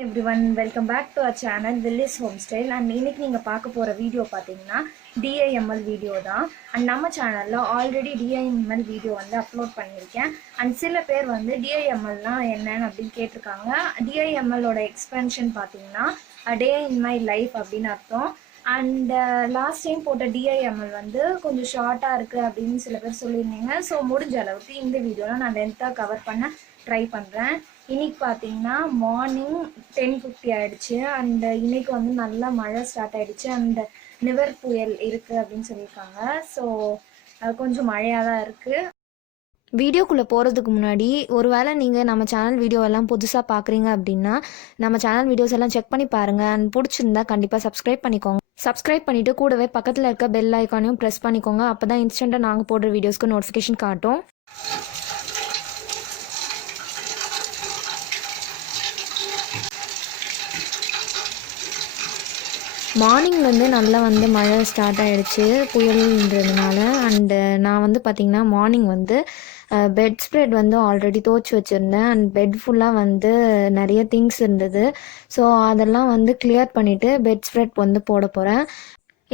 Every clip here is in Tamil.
everyone, welcome back to our channel Village Homestyle. And இன்னைக்கு நீங்க பார்க்க போற வீடியோ பாத்தீங்கன்னா DIML வீடியோ தான். அண்ட் நம்ம சேனல்ல ஆல்ரெடி DIML வீடியோ வந்து அப்லோட் பண்ணியிருக்கேன். அண்ட் சில பேர் வந்து DIMLனா என்னன்னு அப்படின்னு கேட்டிருக்காங்க. DIML ஓட எக்ஸ்பென்ஷன் பாத்தீங்கன்னா டே இன் மை லைஃப் அப்படின்னு அர்த்தம். அண்ட் லாஸ்ட் டைம் போட்ட DIML வந்து கொஞ்சம் ஷார்ட்டாக இருக்குது அப்படின்னு சில பேர் சொல்லியிருந்தீங்க. ஸோ முடிஞ்ச அளவுக்கு இந்த வீடியோவில் நான் லென்த்தாக கவர் பண்ண ட்ரை பண்ணுறேன். இன்னைக்கு பார்த்தீங்கன்னா மார்னிங் 10:50 ஆகிடுச்சு. அண்ட் இன்னைக்கு வந்து நல்லா மழை ஸ்டார்ட் ஆகிடுச்சு. அண்ட் நிவர் புயல் இருக்குது அப்படின்னு சொல்லியிருக்காங்க. ஸோ கொஞ்சம் மழையாக தான் இருக்குது. வீடியோக்குள்ளே போகிறதுக்கு முன்னாடி ஒருவேளை நீங்கள் நம்ம சேனல் வீடியோவெல்லாம் புதுசாக பார்க்குறீங்க அப்படின்னா நம்ம சேனல் வீடியோஸ் எல்லாம் செக் பண்ணி பாருங்கள். அண்ட் பிடிச்சிருந்தா கண்டிப்பாக சப்ஸ்கிரைப் பண்ணிக்கோங்க. சப்ஸ்கிரைப் பண்ணிவிட்டு கூடவே பக்கத்தில் இருக்க பெல் ஐக்கானையும் ப்ரெஸ் பண்ணிக்கோங்க. அப்போ தான் இன்ஸ்டண்ட்டாக நாங்கள் போடுற வீடியோஸ்க்கு நோட்டிஃபிகேஷன் காட்டும். மார்னிங்லேருந்து நல்லா வந்து மழை ஸ்டார்ட் ஆகிடுச்சு புயல்ன்றதுனால. அண்டு நான் வந்து பார்த்திங்கன்னா மார்னிங் வந்து பெட் ஸ்ப்ரெட் வந்து ஆல்ரெடி துவச்சி வச்சுருந்தேன். அண்ட் பெட் ஃபுல்லாக வந்து நிறைய திங்ஸ் இருந்தது. ஸோ அதெல்லாம் வந்து கிளியர் பண்ணிவிட்டு பெட் ஸ்ப்ரெட் வந்து போட போகிறேன்.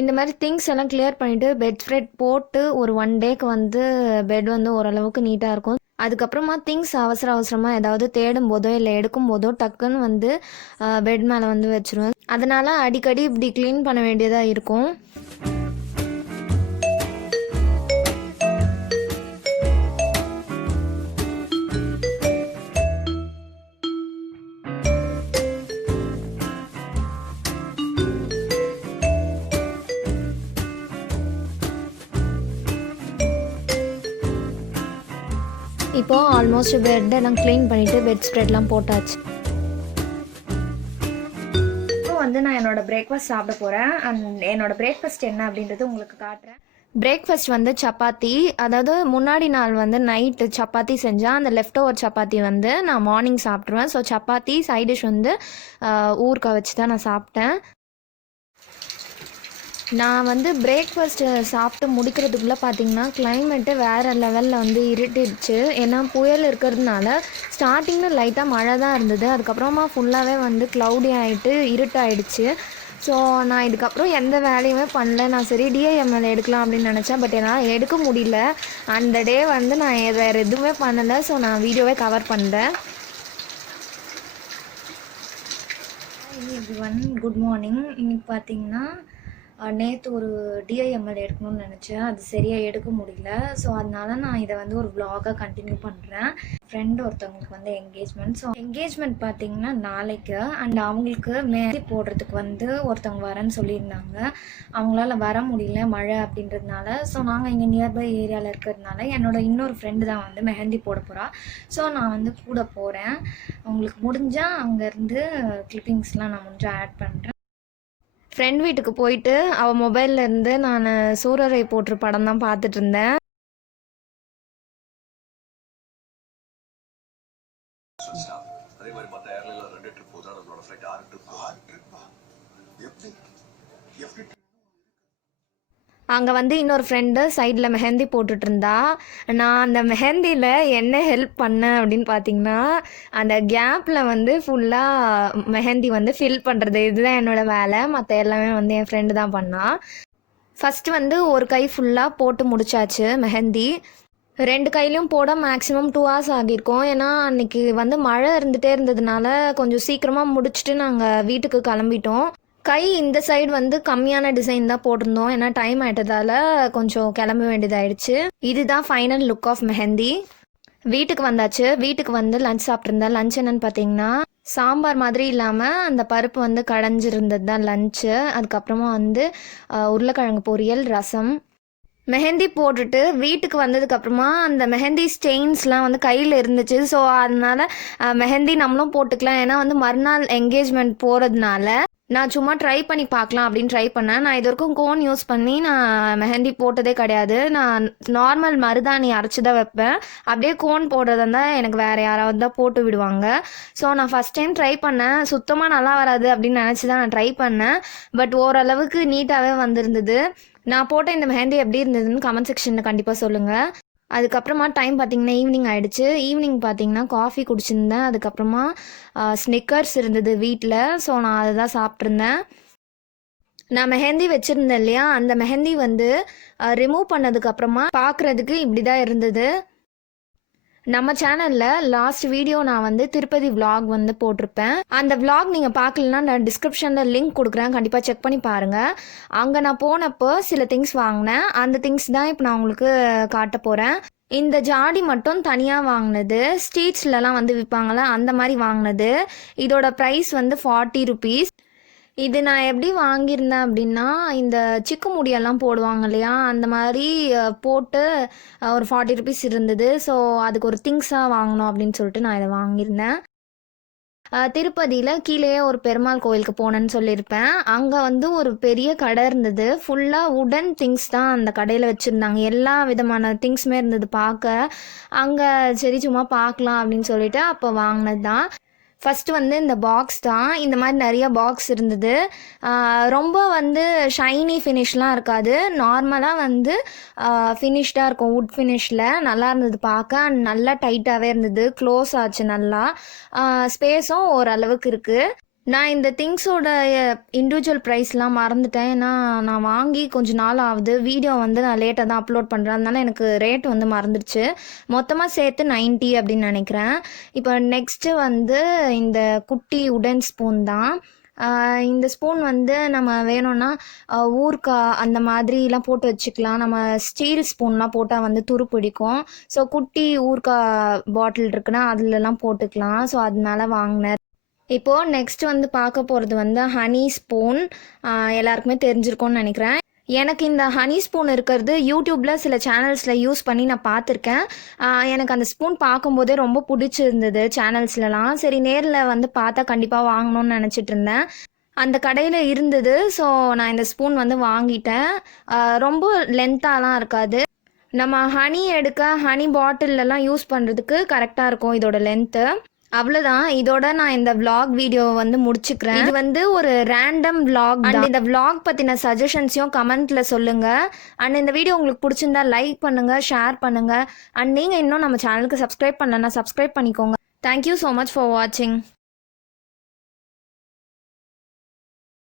இந்த மாதிரி திங்ஸ் எல்லாம் கிளியர் பண்ணிவிட்டு பெட் ஸ்ப்ரெட் போட்டு ஒரு 1 டேக்கு வந்து பெட் வந்து ஓரளவுக்கு நீட்டாக இருக்கும். அதுக்கப்புறமா திங்ஸ் அவசரமாக ஏதாவது தேடும் போதோ இல்லை எடுக்கும் போதோ டக்குன்னு வந்து பெட் மேலே வந்து வச்சுருவேன். அதனால் அடிக்கடி இப்படி க்ளீன் பண்ண வேண்டியதாக இருக்கும். இப்போது ஆல்மோஸ்ட் பெட்டெல்லாம் க்ளீன் பண்ணிவிட்டு பெட் ஸ்ப்ரெட்லாம் போட்டாச்சு. இப்போ வந்து நான் என்னோட பிரேக்ஃபாஸ்ட் சாப்பிட போகிறேன். அண்ட் என்னோட பிரேக்ஃபாஸ்ட் என்ன அப்படின்றது உங்களுக்கு காட்டுறேன். பிரேக்ஃபாஸ்ட் வந்து சப்பாத்தி. அதாவது முன்னாடி நாள் வந்து நைட்டு சப்பாத்தி செஞ்சால் அந்த லெஃப்ட் ஓவர் சப்பாத்தி வந்து நான் மார்னிங் சாப்பிட்ருவேன். ஸோ சப்பாத்தி சைட் டிஷ் வந்து ஊறுகாய் வச்சு தான் நான் சாப்பிட்டேன். நான் வந்து பிரேக்ஃபாஸ்ட்டு சாப்பிட்டு முடிக்கிறதுக்குள்ளே பார்த்திங்கன்னா கிளைமேட்டு வேறு லெவலில் வந்து இருட்டிடுச்சு. ஏன்னா புயல் இருக்கிறதுனால ஸ்டார்டிங்கில் லைட்டாக மழை தான் இருந்தது. அதுக்கப்புறமா ஃபுல்லாகவே வந்து க்ளவுடி ஆகிட்டு இருட்டாயிடுச்சு. ஸோ நான் இதுக்கப்புறம் எந்த வேலையுமே பண்ணல. நான் சரி DIML எடுக்கலாம் அப்படின்னு நினச்சேன். பட் என்னால் எடுக்க முடியல. அந்த டே வந்து நான் வேறு எதுவுமே பண்ணலை. ஸோ நான் வீடியோவே கவர் பண்ணுறேன். Everyone, good morning. இன்னைக்கு பார்த்தீங்கன்னா நேற்று ஒரு DIML எடுக்கணும்னு நினச்சேன். அது சரியாக எடுக்க முடியல. ஸோ அதனால நான் இதை வந்து ஒரு vlog-ஆ கண்டினியூ பண்ணுறேன். ஃப்ரெண்டு ஒருத்தவங்களுக்கு வந்து என்கேஜ்மெண்ட். ஸோ என்கேஜ்மெண்ட் பார்த்தீங்கன்னா நாளைக்கு. அண்ட் அவங்களுக்கு மெஹந்தி போடுறதுக்கு வந்து ஒருத்தவங்க வரேன்னு சொல்லியிருந்தாங்க. அவங்களால வர முடியல மழை அப்படின்றதுனால. ஸோ நாங்கள் இங்கே நியர்பை ஏரியாவில் இருக்கிறதுனால என்னோட இன்னொரு ஃப்ரெண்டு தான் வந்து மெஹந்தி போட போகிறா. ஸோ நான் வந்து கூட போகிறேன். உங்களுக்கு முடிஞ்சால் அங்கேருந்து கிளிப்பிங்ஸ்லாம் நான் முடிஞ்சால் ஆட் பண்ணுறேன். ஃப்ரெண்ட் வீட்டுக்கு போயிட்டு அவள் மொபைல்லேருந்து நான் சூரரை போட்டு படம் தான் பார்த்துட்டு இருந்தேன். அங்கே வந்து இன்னொரு ஃப்ரெண்டு சைடில் மெஹந்தி போட்டுட்டு இருந்தா. நான் அந்த மெஹந்தியில் என்ன ஹெல்ப் பண்ணேன் அப்படின்னு பார்த்தீங்கன்னா அந்த கேப்பில் வந்து ஃபுல்லாக மெஹந்தி வந்து ஃபில் பண்ணுறது. இதுதான் என்னோடய வேலை. மற்ற எல்லாமே வந்து என் ஃப்ரெண்டு தான் பண்ணாள். ஃபஸ்ட்டு வந்து ஒரு கை ஃபுல்லாக போட்டு முடிச்சாச்சு மெஹந்தி. 2 கையிலையும் போட மேக்ஸிமம் 2 hours ஆகியிருக்கும். ஏன்னா அன்றைக்கி வந்து மழை இருந்துகிட்டே இருந்ததுனால கொஞ்சம் சீக்கிரமாக முடிச்சுட்டு நாங்கள் வீட்டுக்கு கிளம்பிட்டோம். கை இந்த சைடு வந்து கம்மியான டிசைன் தான் போட்டிருந்தோம். ஏன்னா டைம் ஆகிட்டதால கொஞ்சம் கிளம்ப வேண்டியதாயிடுச்சு. இதுதான் ஃபைனல் லுக் ஆஃப் மெஹந்தி. வீட்டுக்கு வந்தாச்சு. வீட்டுக்கு வந்து லஞ்ச் சாப்பிட்ருந்தேன். லஞ்ச் என்னன்னு பார்த்தீங்கன்னா சாம்பார் மாதிரி இல்லாமல் அந்த பருப்பு வந்து கடைஞ்சிருந்தது தான் லஞ்சு. அதுக்கப்புறமா வந்து உருளைக்கிழங்கு பொரியல், ரசம். மெஹந்தி போட்டுட்டு வீட்டுக்கு வந்ததுக்கப்புறமா அந்த மெஹந்தி ஸ்டெயின்ஸ்லாம் வந்து கையில் இருந்துச்சு. ஸோ அதனால் மெஹந்தி நம்மளும் போட்டுக்கலாம். ஏன்னா வந்து மறுநாள் என்கேஜ்மெண்ட் போகிறதுனால நான் சும்மா ட்ரை பண்ணி பார்க்கலாம் அப்படின்னு ட்ரை பண்ணேன். நான் இது வரைக்கும் கோன் யூஸ் பண்ணி நான் மெஹந்தி போட்டதே கிடையாது. நான் நார்மல் மருதாணி அரைச்சி தான் வைப்பேன். அப்படியே கோன் போடுறதா இருந்தால் எனக்கு வேறு யாராவது தான் போட்டு விடுவாங்க. ஸோ நான் ஃபஸ்ட் டைம் ட்ரை பண்ணேன். சுத்தமாக நல்லா வராது அப்படின்னு நினச்சி தான் நான் ட்ரை பண்ணேன். பட் ஓரளவுக்கு நீட்டாகவே வந்திருந்தது. நான் போட்ட இந்த மெஹந்தி எப்படி இருந்ததுன்னு கமெண்ட் செக்ஷனில் கண்டிப்பாக சொல்லுங்கள். அதுக்கப்புறமா டைம் பார்த்திங்கன்னா ஈவினிங் ஆகிடுச்சு. ஈவினிங் பார்த்திங்கன்னா காஃபி குடிச்சிருந்தேன். அதுக்கப்புறமா ஸ்னிக்கர்ஸ் இருந்தது வீட்டில். ஸோ நான் அதை தான் சாப்பிட்ருந்தேன். நான் மெஹந்தி வச்சுருந்தேன் இல்லையா, அந்த மெஹந்தி வந்து ரிமூவ் பண்ணதுக்கப்புறமா பார்க்குறதுக்கு இப்படி தான் இருந்தது. நம்ம சேனலில் லாஸ்ட் வீடியோ நான் வந்து திருப்பதி vlog வந்து போட்டிருப்பேன். அந்த vlog நீங்கள் பார்க்கலன்னா நான் டிஸ்கிரிப்ஷனில் லிங்க் கொடுக்குறேன், கண்டிப்பாக செக் பண்ணி பாருங்கள். அங்கே நான் போனப்போ சில திங்ஸ் வாங்கினேன். அந்த திங்ஸ் தான் இப்போ நான் உங்களுக்கு காட்ட போகிறேன். இந்த ஜாடி மட்டும் தனியாக வாங்கினது, ஸ்ட்ரீட்ஸ்லலாம் வந்து விற்பாங்களே அந்த மாதிரி வாங்கினது. இதோட ப்ரைஸ் வந்து 40 rupees. இது நான் எப்படி வாங்கியிருந்தேன் அப்படின்னா, இந்த சிக்கு முடியெல்லாம் போடுவாங்க இல்லையா, அந்த மாதிரி போட்டு ஒரு 40 rupees இருந்தது. ஸோ அதுக்கு ஒரு திங்ஸாக வாங்கணும் அப்படின்னு சொல்லிட்டு நான் இதை வாங்கியிருந்தேன். திருப்பதியில் கீழேயே ஒரு பெருமாள் கோயிலுக்கு போனேன்னு சொல்லியிருப்பேன். அங்கே வந்து ஒரு பெரிய கடை இருந்தது. ஃபுல்லாக உடன் திங்ஸ் தான் அந்த கடையில் வச்சுருந்தாங்க. எல்லா விதமான திங்ஸுமே இருந்தது பார்க்க. அங்கே சரி சும்மா பார்க்கலாம் அப்படின்னு சொல்லிட்டு அப்போ வாங்கினது தான். ஃபஸ்ட்டு வந்து இந்த பாக்ஸ் தான். இந்த மாதிரி நிறைய பாக்ஸ் இருந்தது. ரொம்ப வந்து ஷைனி ஃபினிஷ்லாம் இருக்காது. நார்மலாக வந்து ஃபினிஷ்டாக இருக்கும், வுட் ஃபினிஷில். நல்லா இருந்தது பார்க்க. நல்லா டைட்டாகவே இருந்தது. க்ளோஸ் ஆச்சு நல்லா. ஸ்பேஸும் ஓரளவுக்கு இருக்குது. நான் இந்த திங்ஸோட இண்டிவிஜுவல் ப்ரைஸ்லாம் மறந்துட்டேன். ஏன்னா நான் வாங்கி கொஞ்சம் நாள் ஆகுது. வீடியோ வந்து நான் லேட்டாக தான் அப்லோட் பண்ணுறேன். அதனால எனக்கு ரேட் வந்து மறந்துடுச்சு. மொத்தமாக சேர்த்து 90 அப்படின்னு நினைக்கிறேன். இப்போ நெக்ஸ்ட்டு வந்து இந்த குட்டி உடன் ஸ்பூன் தான். இந்த ஸ்பூன் வந்து நம்ம வேணும்னா ஊறுகாய் அந்த மாதிரிலாம் போட்டு வச்சுக்கலாம். நம்ம ஸ்டீல் ஸ்பூன்லாம் போட்டால் வந்து துரு பிடிக்கும். ஸோ குட்டி ஊறுகாய் பாட்டில் இருக்குன்னா அதுலலாம் போட்டுக்கலாம். ஸோ அதனால வாங்கினேன். இப்போது நெக்ஸ்ட் வந்து பார்க்க போகிறது வந்து ஹனி ஸ்பூன். எல்லாருக்குமே தெரிஞ்சிருக்கும்னு நினைக்கிறேன். எனக்கு இந்த ஹனி ஸ்பூன் இருக்கிறது யூடியூப்பில் சில சேனல்ஸில் யூஸ் பண்ணி நான் பார்த்துருக்கேன். எனக்கு அந்த ஸ்பூன் பார்க்கும்போதே ரொம்ப பிடிச்சிருந்தது சேனல்ஸ்லலாம். சரி நேரில் வந்து பார்த்தா கண்டிப்பாக வாங்கணும்னு நினச்சிட்டு இருந்தேன். அந்த கடையில் இருந்தது. ஸோ நான் இந்த ஸ்பூன் வந்து வாங்கிட்டேன். ரொம்ப லென்த்தாலாம் இருக்காது. நம்ம ஹனி எடுக்க ஹனி பாட்டிலெலாம் யூஸ் பண்ணுறதுக்கு கரெக்டாக இருக்கும் இதோட லென்த்து. அவ்வளோதான். இதோட நான் இந்த vlog வீடியோ வந்து முடிச்சுக்கிறேன். இது வந்து ஒரு ரேண்டம் vlog அண்ட் இந்த vlog பற்றின சஜஷன்ஸையும் கமெண்ட்டில் சொல்லுங்கள். அண்ட் இந்த வீடியோ உங்களுக்கு பிடிச்சிருந்தா லைக் பண்ணுங்கள், ஷேர் பண்ணுங்கள். அண்ட் நீங்கள் இன்னும் நம்ம சேனலுக்கு சப்ஸ்கிரைப் பண்ணலன்னா சப்ஸ்கிரைப் பண்ணிக்கோங்க. தேங்க்யூ ஸோ மச் ஃபார் வாட்சிங்.